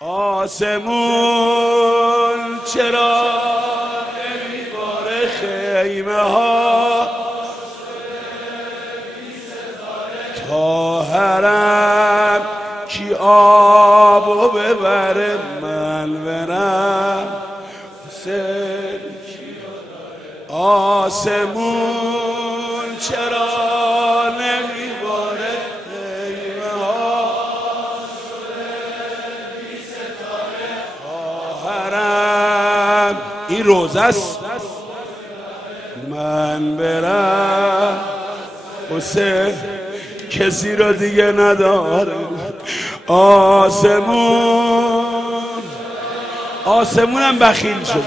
آسمون چرا نمیباره خیمه ها تا حرم کی آبو ببره من برم آسمون چرا نمیباره خیمه ها تا حرم این روزه است من برم حسین کسی را دیگه نداره آسمونم بخیل شده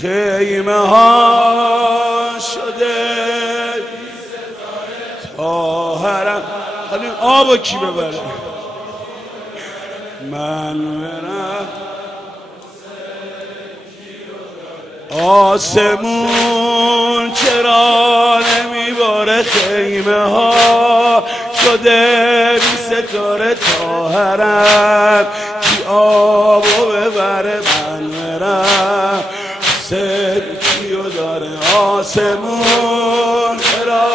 خیمه ها شده تا حرم حالا آبو کی ببره من برم آسمون چرا نمیباره خیمه ها شده بی ستاره تا حرم کی آبو ببره من برم سر کیو داره آسمون چرا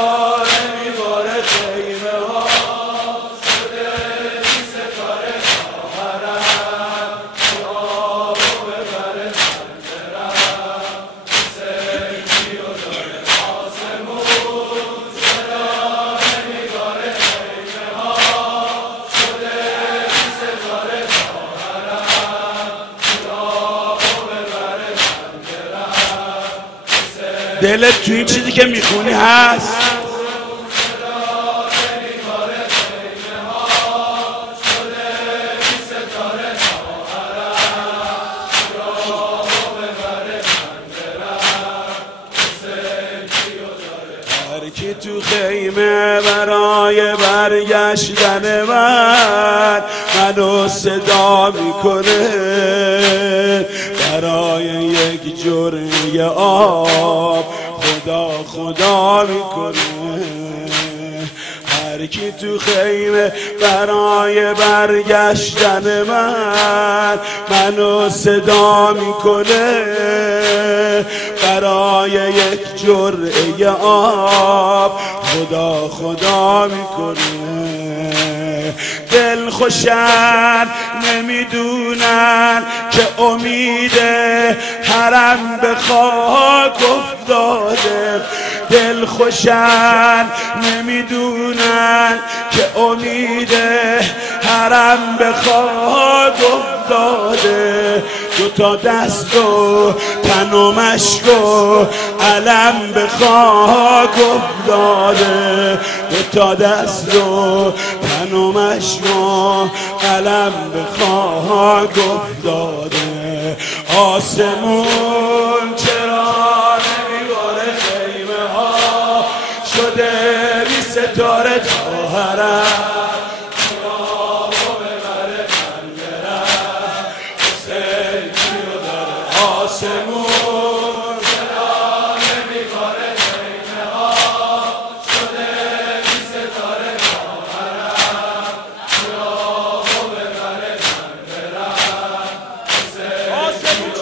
نمیباره خیمه ها شده بی ستاره تا حرم کی آبو ببره من برم سر کیو داره آسمون چرا نمیباره خیمه ها شده بی ستاره تا حرم کی آبو ببره من برم دلت تو این چیزی که میخونی هست هر کی تو خیمه برای برگشتن منو صدا میکنه برای یک جرعه آب خدا میکنه هر کی تو خیمه برای برگشتن منو صدا میکنه برای یک جرعه آب خدا میکنه دل خوشن نمیدونن که امید حرم به خاک افتاده دل خوشن نمیدونن که امید حرم به خاک افتاده دوتا دست و تن و مشک و علم به خاک افتاده دوتا دست و تن و مشک و علم به خاک افتاده آسمون چرا نمیباره خیمه ها شده بی ستاره تا حرم آسمون چرا نمیباره خیمه ها شده بی ستاره تا حرم کی آبو ببره من برم آسمون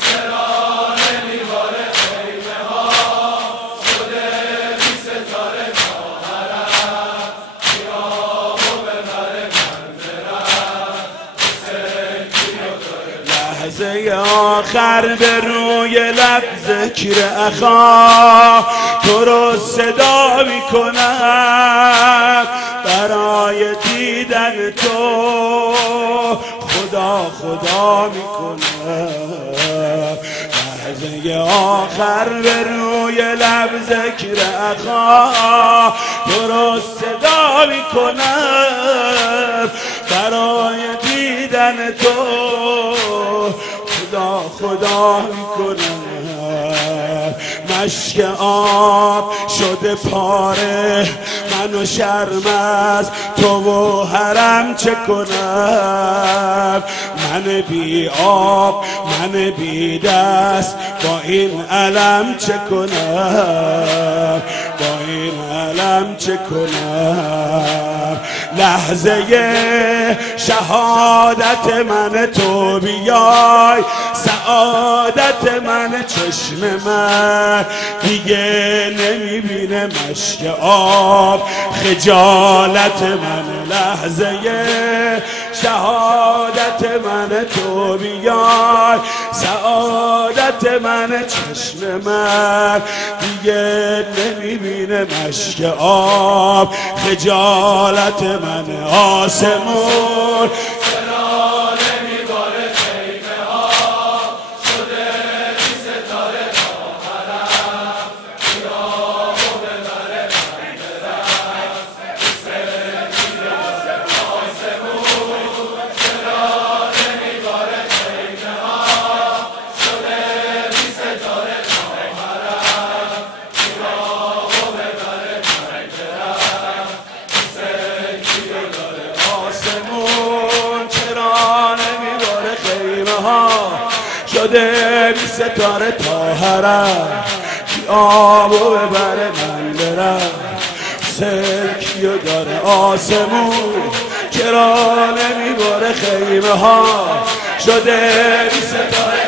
چرا نمیباره خیمه ها شده بی ستاره تا حرم کی آبو ببره من برم لحظه آخر به روی لب ذکر اخا تو رو صدا میکنم برای دیدن تو خدا میکنم لحظه آخر به روی لب ذکر اخا تو رو صدا میکنم برای دیدن تو خدا میکنم مشک آب شده پاره منو شرم از تو و حرم چه کنم من بی آب من بی دست با این علم چه کنم با این علم چه کنم لحظه شهادت من تو بیای، سعادت من چشم من دیگه نمیبینه مشک آب، خجالت من لحظه شهادت من تو بیای، سعادت من چشم من دیگه نمیبینه مشک آب، خجالت من آسمون شده بی ستاره تا حرم، کی آبو ببره من برم، سلکیو داره آسمون چرا نمیباره خیمه ها، شده بی ستاره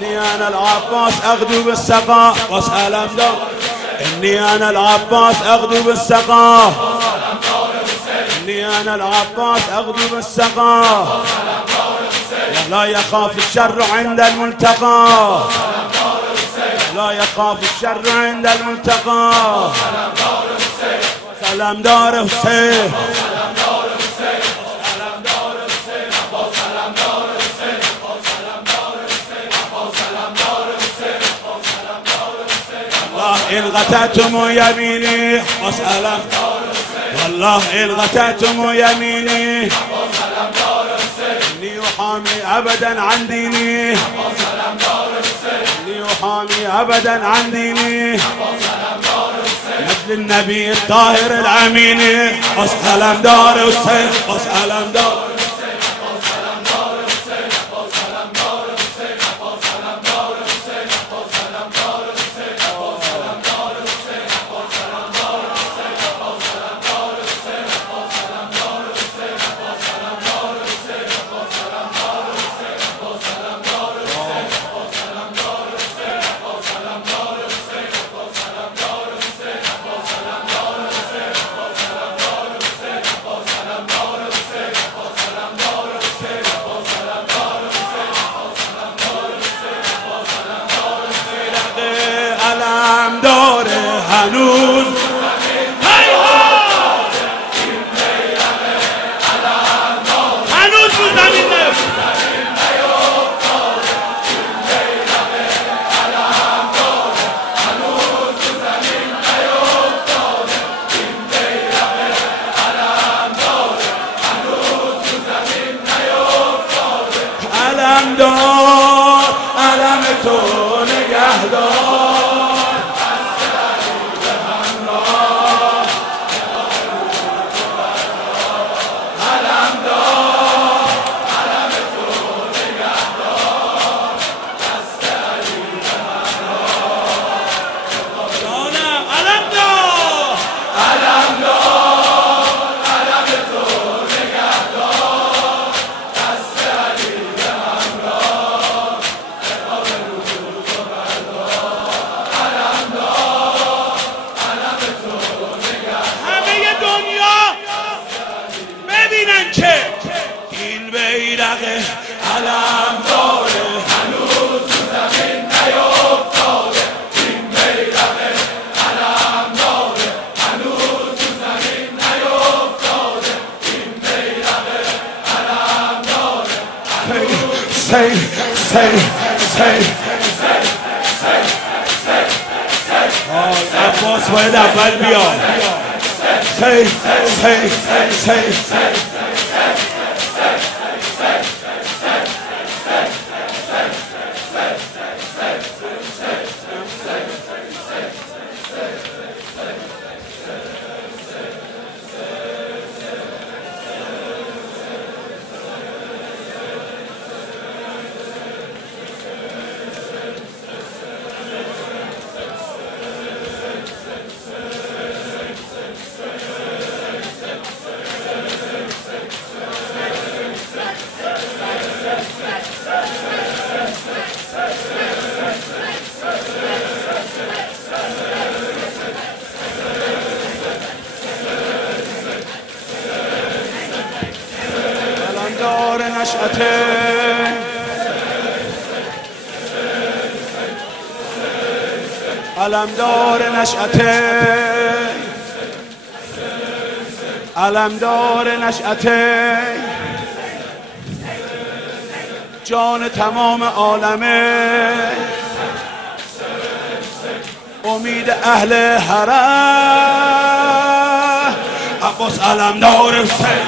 إني أنا العباس أغدو بالسقا واسأل دار، إني أنا العباس أغدو بالسقا، إني أنا العباس أغدو بالسقا، لا يخاف الشر عند الملتقى، لا يخاف الشر عند الملتقى، سلام دار حسين إن غتتم يميني واسألم، والله إن غتتم يميني إني أحامي أبدا عن ديني، إني أحامي أبدا عن ديني، مثل النبي الطاهر الأمين، واسألم دار حسين واسألم دار هنوز هنوز تو زمین علم دار، علم تو نگهدار، ببینن که این بیرق علم داره هنوز تو زمین نیفتاده. این بیرق علم داره هنوز تو زمین نیفتاده. این بیرق علم داره عباس باید اول بیاد. علمدار نشأته علمدار نشأته علمدار نشأته جان تمام عالمه امید اهل حرم عباس علمدار حسین